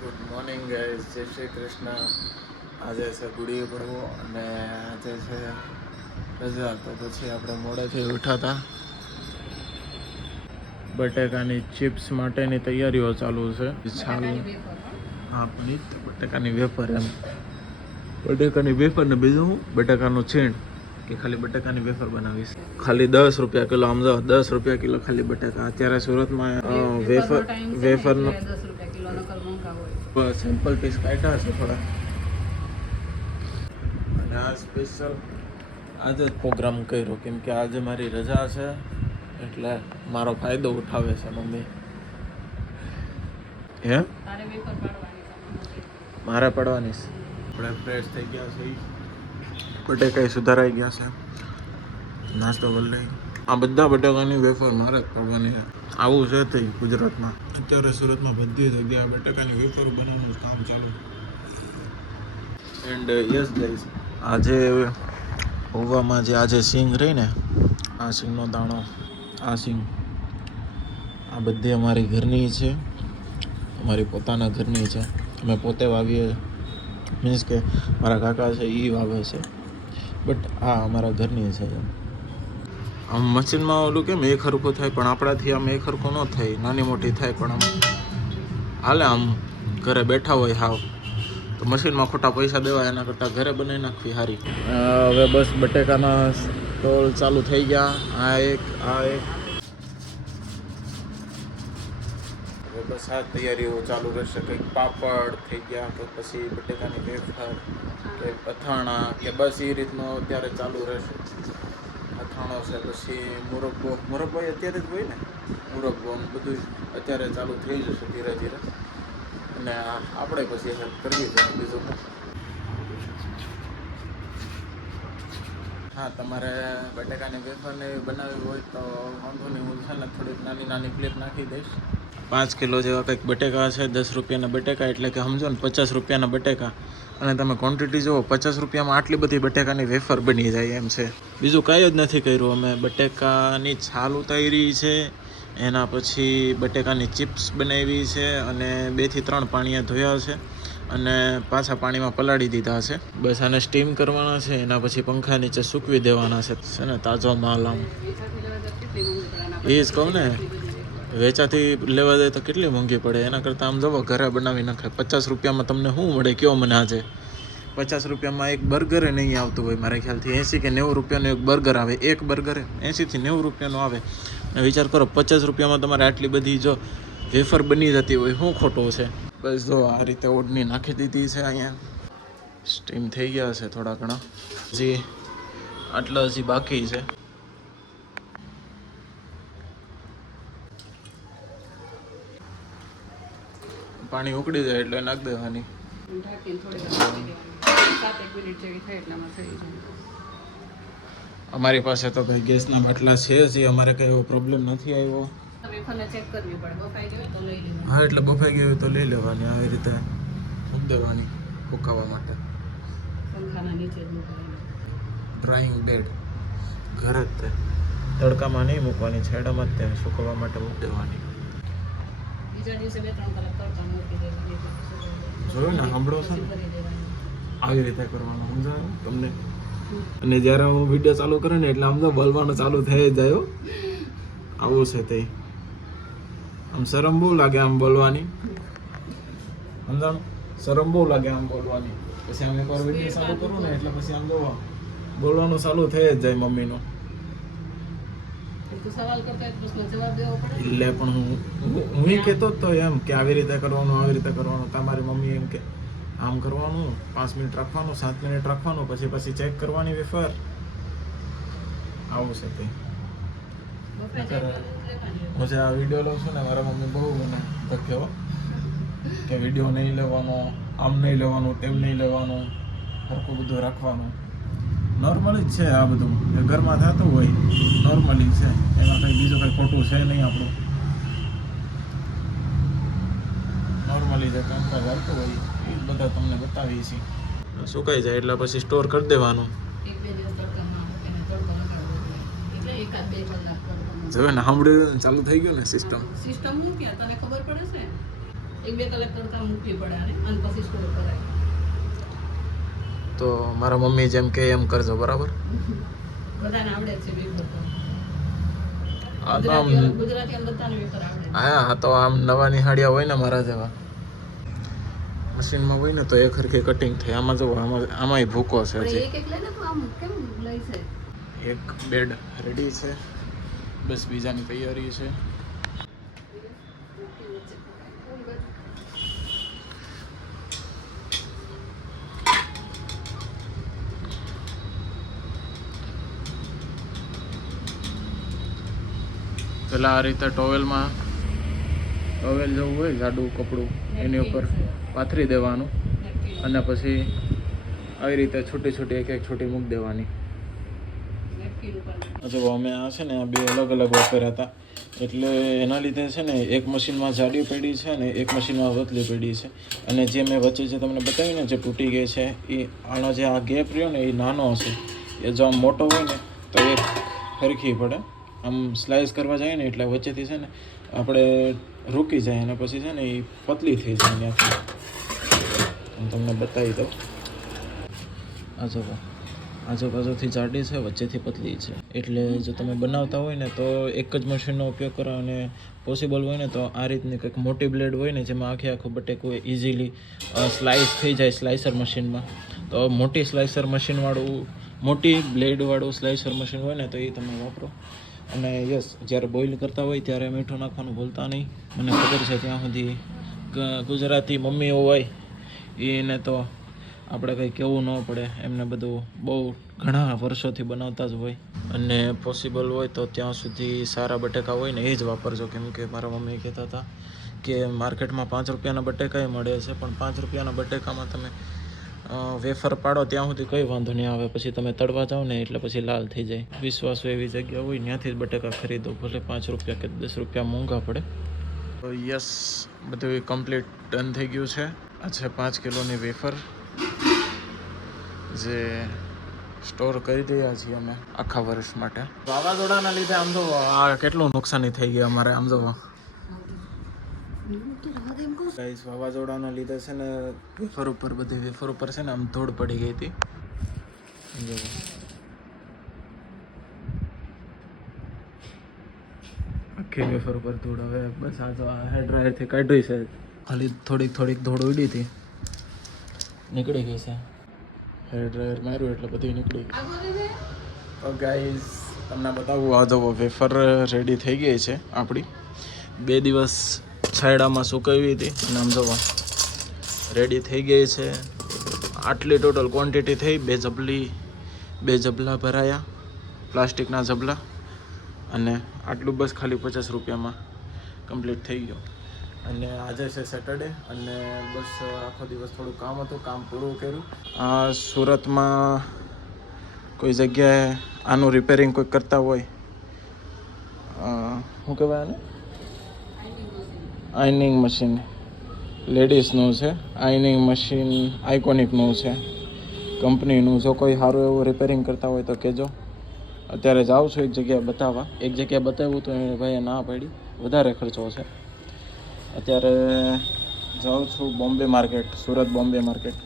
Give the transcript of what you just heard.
Good morning guys, જય શ્રી કૃષ્ણ. આજે છે ગુડી પડવો અને આજે છે રજા, તો પછી આપણે મોડેથી ઉઠાતા. બટેકાની ચિપ્સ માટેની તૈયારીઓ ચાલુ છે. હા, પણ ઈ જ બટેકાની વેફર એમ. બટેકાની વેફર ને બીજું બટેકાનું છીણ કે ખાલી બટેકાની વેફર બનાવીશ. ખાલી 10 રૂપિયા કિલો. આમ જો 10 રૂપિયા કિલો ખાલી બટેકા. અત્યારે સુરતમાં વેફરનો સિમ્પલ પીસ કાઢ્યા છે થોડા. અને આ સ્પેશિયલ આજે જ પ્રોગ્રામ કર્યો કેમ કે આજે મારી રજા છે એટલે મારો ફાયદો ઉઠાવે છે મમ્મી. હે મારે પડવાની છે. આપણે ફ્રેશ થઈ ગયા છે, બટેકા સુધારાઈ ગયા છે, નાસ્તો કરી લઈ. આ બધા બટેકાની વેફર મારે જ પડવાની છે. આવું છે તે ગુજરાતમાં. અત્યારે સુરતમાં બધી જગ્યાએ બટેકાની વેફર બનાવવાનું કામ ચાલુ. એન્ડ યસ ગાઈઝ, આજે પૌવામાં જે આજે સિંગ રહી ને, આ સિંગનો દાણો, આ સિંગ, આ બધી અમારી ઘરની છે, અમારી પોતાના ઘરની છે. અમે પોતે વાવીએ, મીન્સ કે મારા કાકા છે એ વાવે છે, બટ આ અમારા ઘરની છે. આમ મશીનમાં ઓલું કેમ એક હરખું થાય, પણ આપણાથી આમ એક હરખું ન થાય, નાની મોટી થાય, પણ આમ હાલે. આમ ઘરે બેઠા હોય હાવ તો મશીનમાં ખોટા પૈસા દેવાય એના કરતાં ઘરે બનાવી નાખવી સારી. હવે બસ બટેકાના સ્ટોલ ચાલુ થઈ ગયા. આ એક હવે બસ આ તૈયારીઓ ચાલુ રહેશે. કંઈક પાપડ થઈ ગયા, કે પછી બટેકાની વેફર, કે અથાણા, કે બસ એ રીતનો અત્યારે ચાલુ રહેશે. અથાણો છે, પછી મુરબ્બો અત્યારે જ હોય ને, મુરબ્બો બધું અત્યારે ચાલુ થઈ જશે ધીરે ધીરે. અને આપણે પછી હેલ્પ કરવી જોઈએ બીજું. હા, તમારે બટેકાની વેફરને બનાવવી હોય તો વાંધો નહીં, હું છે ને થોડીક નાની નાની ક્લિપ નાખી દઈશ. 5 કિલો જેવા કંઈક બટેકા છે. 10 રૂપિયાના બટેકા એટલે કે સમજો ને 50 રૂપિયાના બટેકા. અને તમે ક્વોન્ટિટી જુઓ, 50 રૂપિયામાં આટલી બધી બટેકાની વેફર બની જાય એમ છે. બીજું કાંઈ જ નથી કર્યું અમે. બટેકાની છાલ ઉતારી છે, એના પછી બટેકાની ચિપ્સ બનાવી છે, અને 2 થી 3 પાણીએ ધોયા છે, અને પાછા પાણીમાં પલાળી દીધા છે. બસ આને સ્ટીમ કરવાના છે, એના પછી પંખા નીચે સૂકવી દેવાના છે ને તાજો માલ. આમ એ જ કહું ને, વેચાથી લેવા જાય તો કેટલી મોંઘી પડે. એના કરતાં આમ જવો ઘરે બનાવી નાખે. 50 રૂપિયામાં તમને શું મળે કયો મને આજે? 50 રૂપિયામાં એક બર્ગરે નહીં આવતું હોય મારા ખ્યાલથી. 80 કે 90 રૂપિયાનું એક બર્ગર આવે. એક બર્ગરે 80 થી 90 રૂપિયાનું આવે. અને વિચાર કરો, 50 રૂપિયામાં તમારે આટલી બધી જો વેફર બની જતી હોય, શું ખોટું છે? બસ જો આ રીતે ઓઢની નાખી દીધી છે. અહીંયા સ્ટીમ થઈ ગયા છે થોડા ઘણા, હજી બાકી છે. પાણી ઉકળી જાય એટલે નાખી દેવાની. અમારી પાસે તો ભાઈ ગેસના બાટલા છે જ, અમારે કઈ એવો પ્રોબ્લેમ નથી આવ્યો. હા, એટલે બફાઈ ગયું તો લઈ લેવાની, આવી રીતે મૂકી દેવાની સુકાવા માટે. ડ્રાઈંગ બેડ ઘરે જ તે, તડકામાં નહીં મૂકવાની, છેડામાં જ તે સુકવવા માટે મૂકી દેવાની. જોયું ને, સાંભળો છો ને, આવી રીતે કરવાનું, સમજાયું તમને? અને જ્યારે હું વિડીયો ચાલુ કરું ને એટલે આમ તો બોલવાનું ચાલુ થઈ જાય. આવું છે તે. આમ શરમ બહુ લાગે આમ બોલવાની, સમજાણું? શરમ બહુ લાગે આમ બોલવાની. પછી આમ એકવાર વિડીયો ચાલુ કરું ને એટલે પછી આમ જોવા બોલવાનું ચાલુ થઈ જ જાય મમ્મીનું. એટલે પણ હું કહેતો જ તો એમ કે આવી રીતે કરવાનું, આવી રીતે કરવાનું. તમારી મમ્મી એમ કે આમ કરવાનું, 5 મિનિટ રાખવાનું, 7 મિનિટ રાખવાનું, પછી ચેક કરવાની વેફર. આવું છે તે. હું જે આ વિડીયો લઉં છું ને, મારા મમ્મી બહુ મને ધક્યો કે વિડીયો નહીં લેવાનો, આમ નહીં લેવાનું, તેમ નહીં લેવાનું, સરખું બધું રાખવાનું. નોર્મલી જ છે આ બધું, એ ઘરમાં થતું હોય નોર્મલી છે, એમાં કંઈ બીજું કંઈ ખોટું છે નહીં. આપણું નોર્મલી જે કામકાજ આવતું હોય એ બધા તમને બતાવીએ છીએ. સુકાઈ જાય એટલે પછી સ્ટોર કરી દેવાનું. હવે ને સાંભળ્યું ચાલુ થઈ ગયું ને સિસ્ટમ. સિસ્ટમ હું ક્યાં તને ખબર પડે છે? 1-2 કલાક તડકા મૂકવી પડે આને અને પછી સ્ટોર કરાય. તો મારા મમ્મી જેમ કે એમ કરજો, બરાબર? બધાને આવડે છે વેફર તો. આ તો આમ ગુજરાતી બધાને વેફર આવડે છે. હા તો આમ નવા નિહાળ્યા હોય ને મારા જેવા, મશીનમાં હોય ને તો એક હરખી કટિંગ થાય. આમાં જો આમાંય ભૂકો છે. પણ હજી એક લઈને તો આમ કેમ લઈ છે? એક બેડ રેડી છે, બસ બીજાની તૈયારી છે. પેલા આ રીતે ટોવેલ જેવું હોય જાડું કપડું, એની ઉપર પાથરી દેવાનું અને પછી આવી રીતે છૂટી છૂટી એક છૂટી મૂકી દેવાની. જો અમે આ છે ને આ બે અલગ અલગ વાપર્યા હતા, એટલે એના લીધે છે ને એક મશીનમાં જાડી પડી છે અને એક મશીનમાં પતલી પડી છે. અને જે મેં વચ્ચે જે તમને બતાવ્યું ને જે તૂટી ગઈ છે, એ આનો જે આ ગેપ રહ્યો ને એ નાનો હશે. એ જો આમ મોટો હોય ને તો એ હરખી પડે. આમ સ્લાઇસ કરવા જાય ને એટલે વચ્ચેથી છે ને આપણે રૂકી જાય અને પછી છે ને એ પતલી થઈ જાય. ત્યાંથી હું તમને બતાવી દઉં. આજુબાજુથી જાડી છે, વચ્ચેથી પતલી છે. એટલે જો તમે બનાવતા હોય ને તો એક જ મશીનનો ઉપયોગ કરો, અને પોસિબલ હોય ને તો આ રીતની કંઈક મોટી બ્લેડ હોય ને જેમાં આખું બટેકું ઇઝીલી સ્લાઇસ થઈ જાય સ્લાઇસર મશીનમાં, તો મોટી સ્લાઇસર મશીનવાળું મોટી બ્લેડવાળું સ્લાઇસર મશીન હોય ને તો એ તમે વાપરો. અને યસ, જ્યારે બોઇલ કરતા હોય ત્યારે મીઠું નાખવાનું ભૂલતા નહીં. મને ખબર છે ત્યાં સુધી ગુજરાતી મમ્મીઓ હોય એને તો આપણે કંઈ કહેવું ન પડે, એમને બધું બહુ ઘણા વર્ષોથી બનાવતા જ હોય. અને પોસિબલ હોય તો ત્યાં સુધી સારા બટેકા હોય ને એ જ વાપરજો, કેમ કે મારા મમ્મી કહેતા હતા કે માર્કેટમાં 5 રૂપિયાના બટેકાએ મળે છે, પણ 5 રૂપિયાના બટેકામાં તમે વેફર પાડો ત્યાં સુધી કંઈ વાંધો નહીં આવે. પછી તમે તળવા જાઓ ને એટલે પછી લાલ થઈ જાય. વિશ્વાસ એવી જગ્યા હોય ત્યાંથી જ બટેકા ખરીદો, ભલે 5 રૂપિયા કે 10 રૂપિયા મોંઘા પડે. તો યસ, બધું કમ્પ્લીટ ડન થઈ ગયું છે. આ છે 5 કિલોની વેફર જે સ્ટોર કરી દઈએ છીએ અમે આખા વર્ષ માટે. વાવાઝોડાના લીધે આમ જો આ કેટલું નુકસાની થઈ ગઈ અમારે. આમ જો ગાઈસ, વાવાઝોડાના લીધે છે ને વેફર ઉપર છે ને આમ ધૂળ પડી ગઈ હતી. આખી વેફર ઉપર ધૂળ. હવે બસ આ જો આ હેર ડ્રાયરથી કાઢી છે, ખાલી થોડીક ધૂળ ઉડી હતી, નીકળી ગઈ છે. હેર ડ્રાયર માર્યું એટલે બધી નીકળી ગઈ. તો ગાઈઝ તમને બતાવું, આ જો વેફર રેડી થઈ ગઈ છે આપણી. 2 દિવસ છાયડામાં સુકાવી હતી અને આમ જોવા રેડી થઈ ગઈ છે. આટલી ટોટલ ક્વોન્ટિટી થઈ. 2 જબલા ભરાયા, પ્લાસ્ટિકના જબલા, અને આટલું બસ ખાલી 50 રૂપિયામાં કમ્પ્લીટ થઈ ગયો. અને આજે છે સેટરડે અને બસ આખો દિવસ થોડું કામ હતું, કામ પૂરું કર્યું. સુરતમાં કોઈ જગ્યાએ આનું રિપેરિંગ કોઈ કરતા હોય, શું કહેવાય આને, આઈનિંગ મશીન, લેડીઝનું છે આઈનિંગ મશીન, આઇકોનિકનું છે કંપનીનું. જો કોઈ સારું એવું રિપેરિંગ કરતા હોય તો કહેજો. અત્યારે જાઉં છું એક જગ્યાએ બતાવવા. એક જગ્યાએ બતાવ્યું તો એ ભાઈએ ના પાડી, વધારે ખર્ચો છે. અત્યારે જાઉં છું બોમ્બે માર્કેટ, સુરત બોમ્બે માર્કેટ.